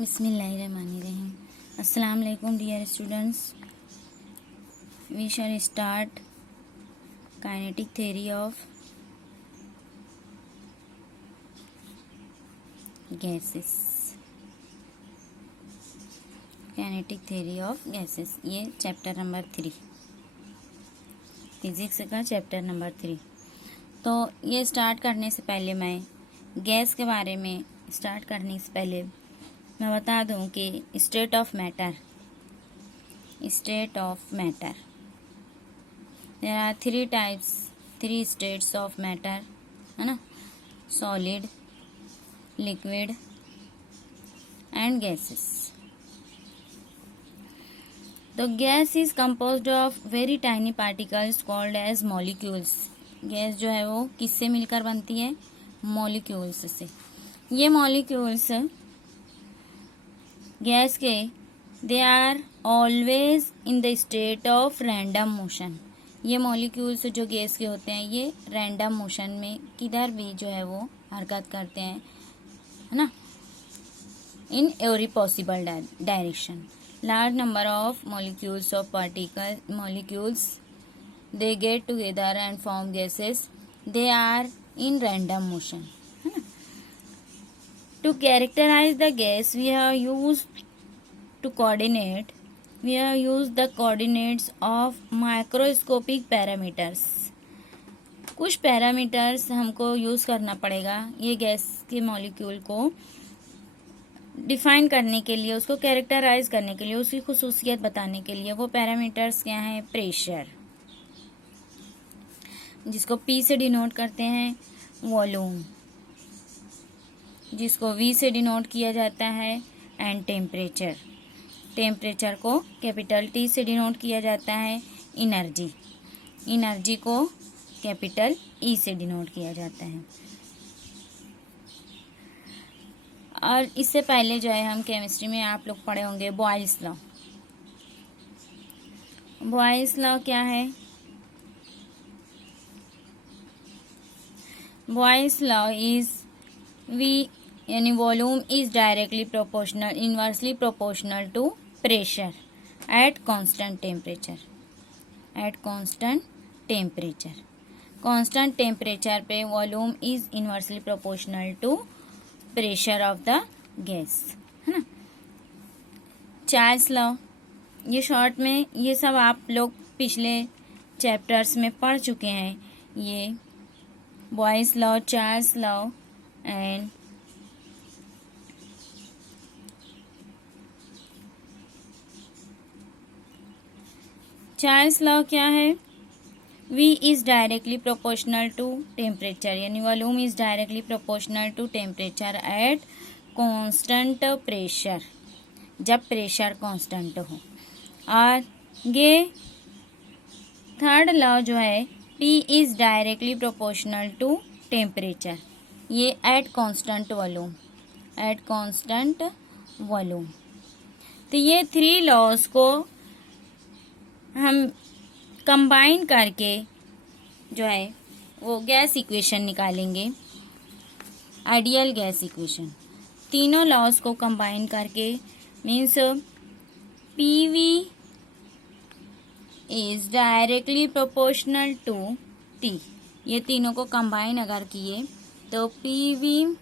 बिस्मिल्लाहिर्रहमानिर्रहीम। अस्सलाम वालेकुम dear students. We shall start kinetic theory of gases. Kinetic theory of gases, ये chapter number 3, physics का chapter number 3। तो ये स्टार्ट करने से पहले मैं गैस के बारे में स्टार्ट करने से पहले मैं बता दूं कि state of matter, there are 3 types, 3 states of matter, है ना, सॉलिड, लिक्विड एंड गैसेस। तो gas is composed of very tiny particles called as molecules. Gas जो है वो किससे मिलकर बनती है? मॉलिक्यूल्स से। ये मॉलिक्यूल्स गैस के they are always in the state of random motion. ये मॉलिक्यूल्स जो गैस के होते हैं ये रैंडम मोशन में किधर भी जो है वो हरकत करते हैं, है ना, in every possible direction. Large number of molecules of molecules they get together and form gases. They are in random motion. To characterize the gas we have used the coordinates of microscopic parameters. कुछ parameters हमको use करना पड़ेगा ये gas के molecule को define करने के लिए, उसको कैरेक्टराइज करने के लिए, उसकी खुसूसियत बताने के लिए। वो पैरामीटर्स क्या हैं? प्रेशर, जिसको P से डिनोट करते हैं, वॉल्यूम, जिसको V से डिनोट किया जाता है, एंड टेम्परेचर, टेम्परेचर को कैपिटल T से डिनोट किया जाता है, एनर्जी, एनर्जी को कैपिटल E से डिनोट किया जाता है। और इससे पहले जो है हम केमिस्ट्री में आप लोग पढ़े होंगे बॉयल्स लॉ। बॉयल्स लॉ क्या है? बॉयल्स लॉ इज वी यानी volume is directly proportional, inversely proportional to pressure at constant temperature. At constant temperature, constant temperature पे volume is inversely proportional to pressure of the gas, है ना। Charles law, ये short में ये सब आप लोग पिछले चैप्टर्स में पढ़ चुके हैं। ये Boyle's law, Charles law and Charles law क्या है? V is directly proportional to temperature, यानी volume is directly proportional to temperature at constant pressure, जब प्रेशर कांस्टेंट हो। और ये थर्ड लॉ जो है P is directly proportional to temperature, ये at constant volume, at constant volume. तो ये 3 लॉज को हम कंबाइन करके जो है वो गैस इक्वेशन निकालेंगे, आइडियल गैस इक्वेशन। तीनों लॉज को कंबाइन करके means PV is directly proportional to T। ये तीनों को कंबाइन अगर किए तो PV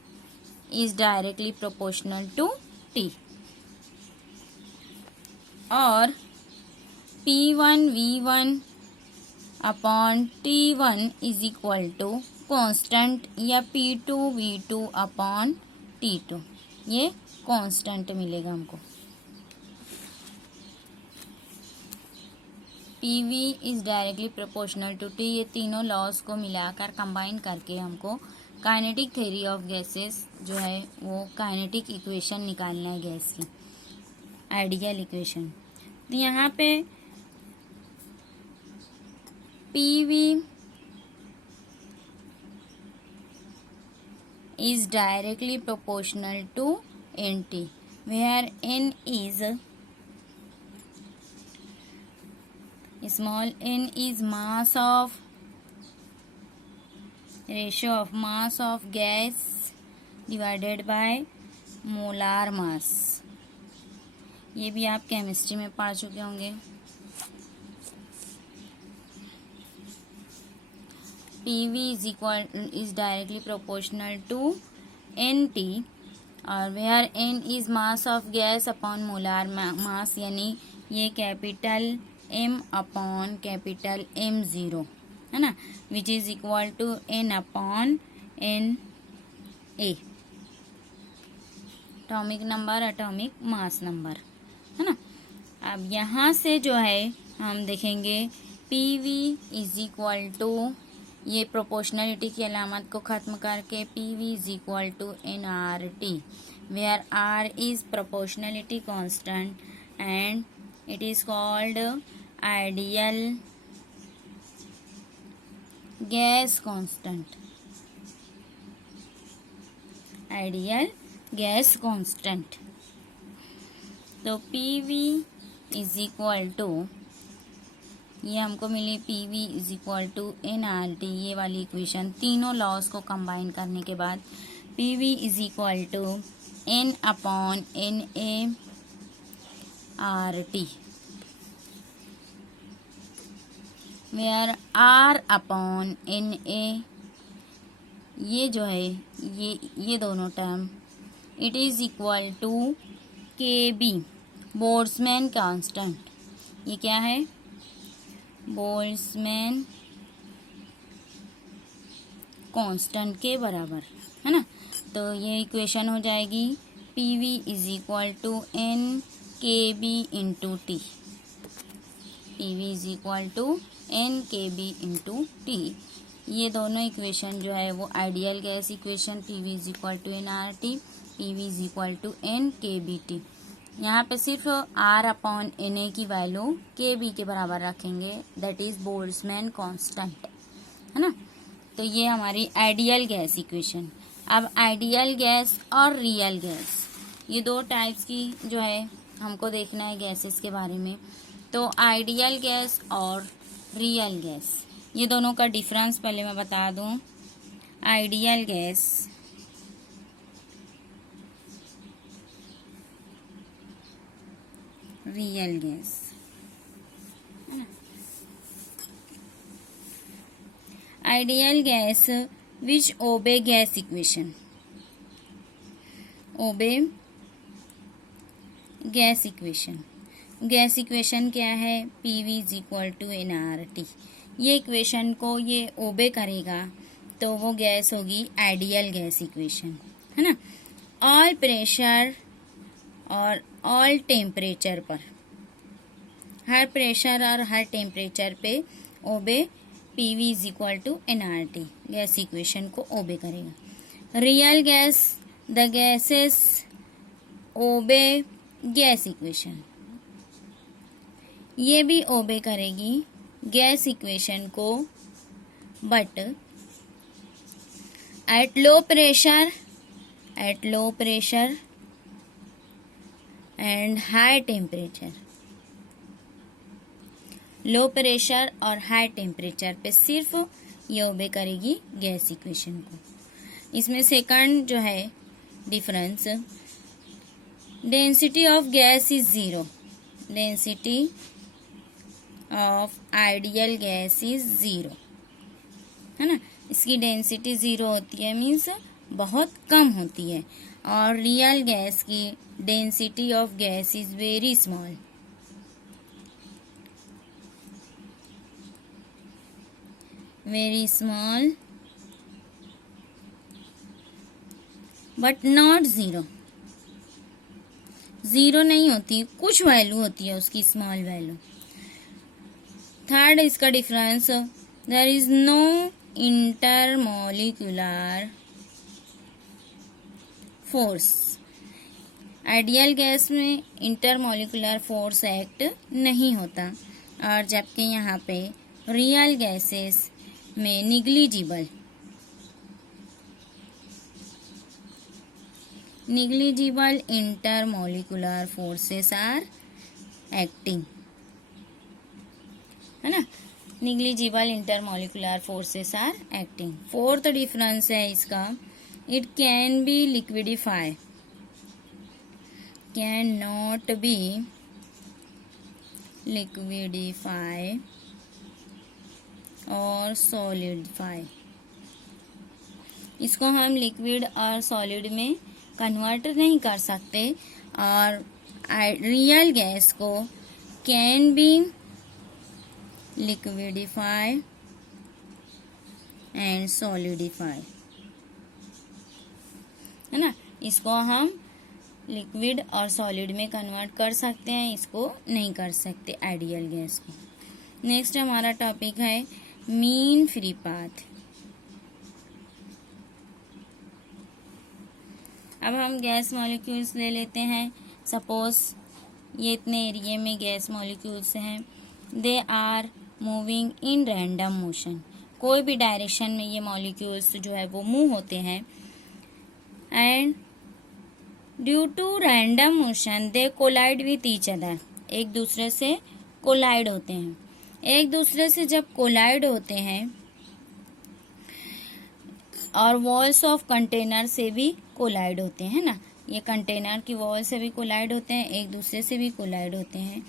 is directly proportional to T और P1 V1 upon T1 is equal to constant या P2 V2 अपॉन T2, ये कॉन्स्टेंट मिलेगा हमको। PV is directly proportional to T, ये तीनों लॉज को मिलाकर कंबाइन करके हमको काइनेटिक थ्योरी ऑफ गैसेस जो है वो काइनेटिक इक्वेशन निकालना है गैस की, आइडियल इक्वेशन। तो यहाँ पे PV is directly proportional to NT, where N is small n is mass of, ratio of mass of gas divided by molar mass, ये भी आप केमिस्ट्री में पढ़ चुके होंगे। PV is directly proportional to NT, और where N is mass of gas upon molar mass, यानी ये capital M upon capital M0 है ना, which is equal to N upon NA, atomic number, atomic mass number है ना। अब यहाँ से जो है हम देखेंगे PV इज इक्वल टू, ये प्रोपोर्शनलिटी की अलामत को खत्म करके PV is equal to nRT, where R is proportionality constant and it is called ideal gas constant, ideal gas constant. तो PV इज इक्वल टू, ये हमको मिली PV is equal to nRT, ये वाली इक्वेशन, तीनों लॉस को combine करने के बाद PV is equal to N upon NA RT, where R upon NA, ये जो है ये दोनों term, it is equal to KB, Boltzmann constant. ये क्या है? बोल्ट्जमैन कांस्टेंट के बराबर है ना। तो ये इक्वेशन हो जाएगी PV is equal to NKB into T, PV is equal to NKB into T। ये दोनों इक्वेशन जो है वो ideal gas equation, PV is equal to nRT, PV is equal to NKBT। यहाँ पे सिर्फ R अपॉन NA की value KB के बराबर रखेंगे, दैट इज बोल्ट्जमैन कांस्टेंट है ना। तो ये हमारी आइडियल गैस इक्वेशन। अब आइडियल गैस और रियल गैस, ये दो टाइप्स की जो है हमको देखना है गैसेस के बारे में। तो आइडियल गैस और रियल गैस, ये दोनों का डिफरेंस पहले मैं बता दूं। आइडियल गैस, रियल गैस है ना। Ideal gas which obey gas equation, obey gas equation. Gas equation क्या है? PV is equal to nRT। ये इक्वेशन को ये ओबे करेगा तो वो गैस होगी आइडियल गैस इक्वेशन है ना। ऑल प्रेशर और ऑल टेम्परेचर पर, हर प्रेशर और हर टेम्परेचर पे obey PV is equal to nRT, gas equation को ओबे करेगा। Real gas, the gases obey gas equation, ये भी ओबे करेगी गैस इक्वेशन को, but at low pressure and high temperature. Low pressure और हाई टेम्परेचर पे सिर्फ ये ओबे करेगी गैस इक्वेशन को। इसमें सेकंड जो है difference, density of gas is zero, density of ideal gas is zero है ना। इसकी डेंसिटी जीरो होती है, मीन्स बहुत कम होती है। और रियल गैस की density of gas is very small, very small but not zero. Zero नहीं होती, कुछ वैल्यू होती है उसकी, स्मॉल वैल्यू। थर्ड इसका difference, there is no intermolecular force. Ideal gas में इंटरमोलिकुलर फोर्स एक्ट नहीं होता, और जबकि यहाँ पे रियल गैसेस में negligible intermolecular forces are acting है ना। Negligible intermolecular forces are acting. Fourth difference है इसका, it can B liquidify, can not be liquidify और सॉलिडिफाई। इसको हम लिक्विड और सॉलिड में कन्वर्ट नहीं कर सकते, और रियल गैस को can be liquidify and solidify, है ना। इसको हम लिक्विड और सॉलिड में कन्वर्ट कर सकते हैं, इसको नहीं कर सकते आइडियल गैस को। नेक्स्ट हमारा टॉपिक है मीन फ्री पाथ। अब हम गैस मॉलिक्यूल्स ले लेते हैं। सपोज ये इतने एरिया में गैस मॉलिक्यूल्स हैं, they are moving in random motion. कोई भी डायरेक्शन में ये मॉलिक्यूल्स जो है वो मूव होते हैं, and due to random motion they collide with each other. एक दूसरे से कोलाइड होते हैं। एक दूसरे से जब कोलाइड होते हैं, और वॉल्स ऑफ कंटेनर से भी कोलाइड होते हैं ना, ये कंटेनर की वॉल से भी कोलाइड होते हैं, एक दूसरे से भी कोलाइड होते हैं।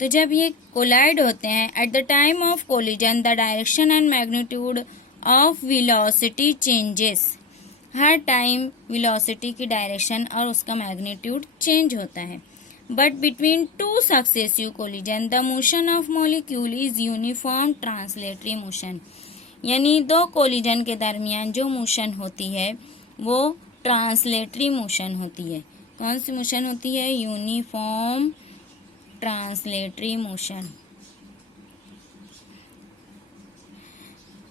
तो जब ये कोलाइड होते हैं, at the time of collision the direction and magnitude of velocity changes. Her time velocity की डायरेक्शन और उसका मैग्नीट्यूड चेंज होता है। But between two successive collision the motion of molecule is uniform translatory motion. यानी दो collision के दरमियान जो मोशन होती है वो ट्रांसलेटरी मोशन होती है। कौन सी मोशन होती है? Uniform translatory motion.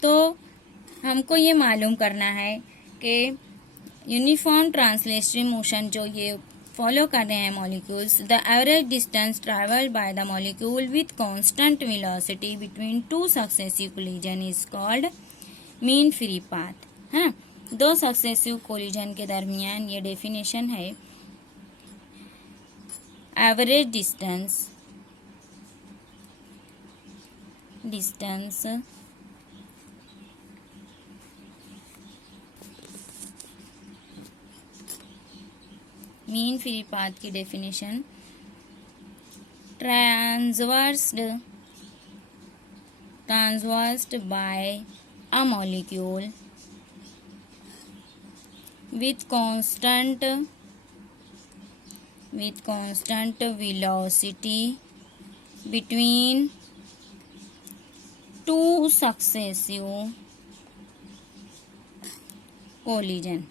तो हमको ये मालूम करना है कि यूनिफॉर्म ट्रांसलेटरी मोशन जो ये फॉलो कर रहे हैं molecules, the average distance travelled by the molecule with constant velocity between two successive collision is called mean free path. हाँ, दो सक्सेसिव कोलिजन के दरमियान ये डेफिनेशन है। Average distance mean free path की definition, traversed by a molecule with constant velocity between two successive collision।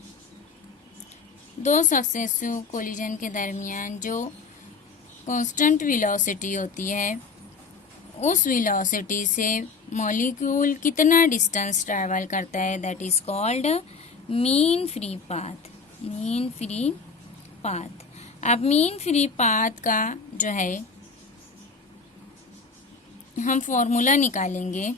दो successive collision के दरमियान जो कांस्टेंट वेलोसिटी होती है, उस वेलोसिटी से मॉलिक्यूल कितना डिस्टेंस ट्रैवल करता है, that is called mean free path. Mean free path. अब मीन फ्री पाथ का जो है हम फॉर्मूला निकालेंगे।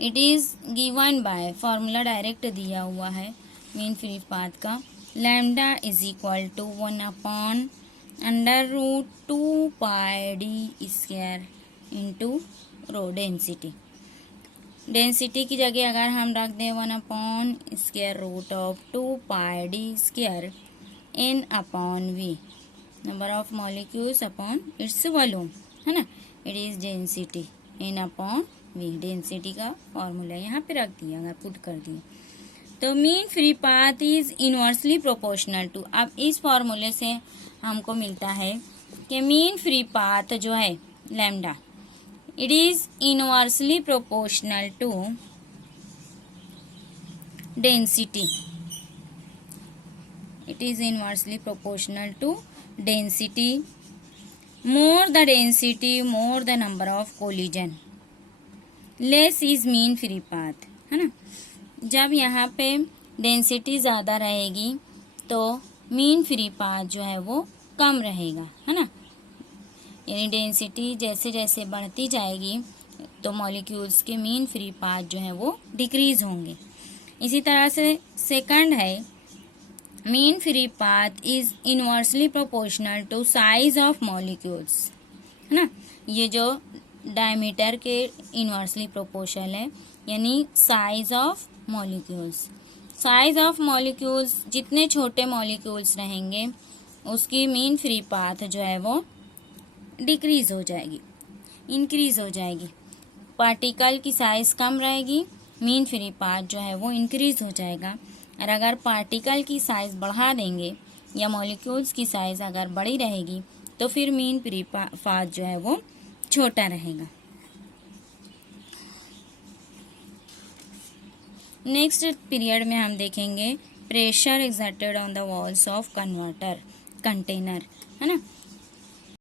It is given by, formula direct दिया हुआ है मीन फ्री पाथ का। Lambda is equal to 1/√2 pi D square into rho density. Density की जगह अगर हम रख दें 1/√2 pi D square n upon v, number of molecules upon its volume, है ना। It is density n upon v। Density का फॉर्मूला यहाँ पे रख दिया, अगर पुट कर दिया तो mean free path is inversely proportional to. अब इस फॉर्मूले से हमको मिलता है कि मीन फ्री पाथ जो है lambda, it is inversely proportional to density. It is inversely proportional to density. More the density more the number of collision, less is mean free path, है ना। जब यहाँ पे डेंसिटी ज़्यादा रहेगी तो मीन फ्री पाथ जो है वो कम रहेगा, है ना। यानी डेंसिटी जैसे जैसे बढ़ती जाएगी तो मॉलिक्यूल्स के मीन फ्री पाथ जो है वो डिक्रीज होंगे। इसी तरह से सेकंड है, mean free path is inversely proportional to size of molecules, है ना। ये जो डायमीटर के इनवर्सली प्रोपोर्शनल है, यानी size of molecules. Size of molecules, जितने छोटे मॉलिक्यूल्स रहेंगे उसकी मीन फ्री पाथ जो है वो डिक्रीज हो जाएगी, इंक्रीज हो जाएगी। पार्टिकल की साइज कम रहेगी, मीन फ्री पाथ जो है वो इंक्रीज हो जाएगा। और अगर पार्टिकल की साइज बढ़ा देंगे या मॉलिक्यूल्स की साइज अगर बड़ी रहेगी तो फिर मीन फ्री पाथ जो है वो छोटा रहेगा। नेक्स्ट पीरियड में हम देखेंगे pressure exerted on the walls of converter container, है ना।